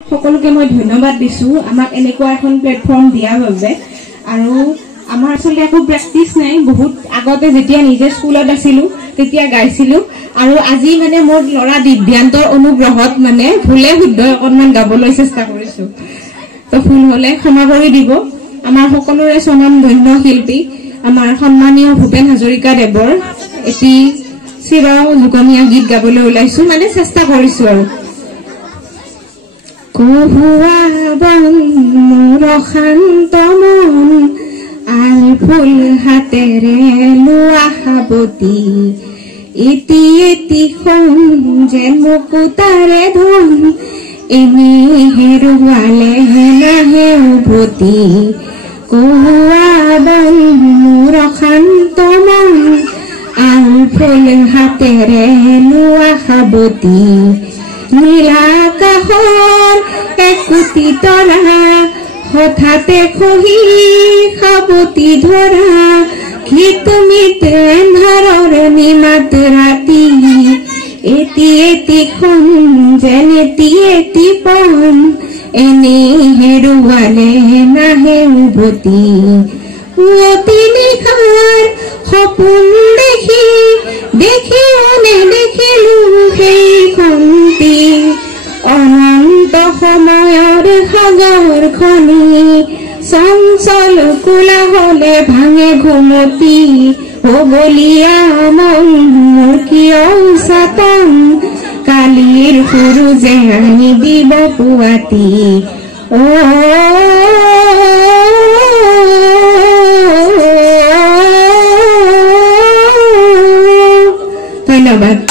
সকলোকে মই ধন্যবাদ দিছো আমাক এনেকুৱা এখন প্লেটফৰ্ম দিয়াৰ বাবে আৰু আমাৰ আসলে একো প্ৰেক্টিছ নাই বহুত আগতে যেতিয়া নিজে স্কুলত আছিলো তেতিয়া গাইছিলো আৰু আজি মানে মোৰ লৰা দিব্যান্তৰ অনুগ্ৰহত মানে ভুলে শুদ্ধ অকনমান গাবলৈ চেষ্টা কৰিছো তো ভুল হলে ক্ষমা কৰি দিব আমাৰ সকলোৰে স্বনামধন্য শিল্পী আমাৰ সন্মানীয় ভূপেন হাজৰিকা দেৱৰ এটি চিৰ যুগমীয়া গীত গাবলৈ ওলাইছো মানে চেষ্টা কৰিছো আৰু কুহুৱা বন মোৰ শান্ত মন আল ফুল হাতেৰে লোৱা সাৱতি এটি এটি খন যেন মুকুতাৰে ধন এনে হেৰুৱালে নাহে উভতি কুহুৱা বন মোৰ শান্ত মন আল ফুল হাতেৰে লোৱা সাৱতি নীলা আকাশৰ একোটি তৰা হঠাতে খহি সাৱতি ধৰা কি তুমি এন্ধাৰৰ নিমাত ৰাতি এটি এটি খন যেন এটি এটি পন এনে হেৰুৱালে নাহে উভতি অতি নিশাৰ সপোন দেখি দেখিও নেদেখিলো সেইখনটি অনন্ত সময়ৰ সাগৰ খনি চঞ্চল কোলাহলে ভাঙে ঘুমতি বলিয়া মন মোৰ কিয় চাতন কালিৰ সূৰুজে আনি দিব পুৱাতি ধন্যবাদ।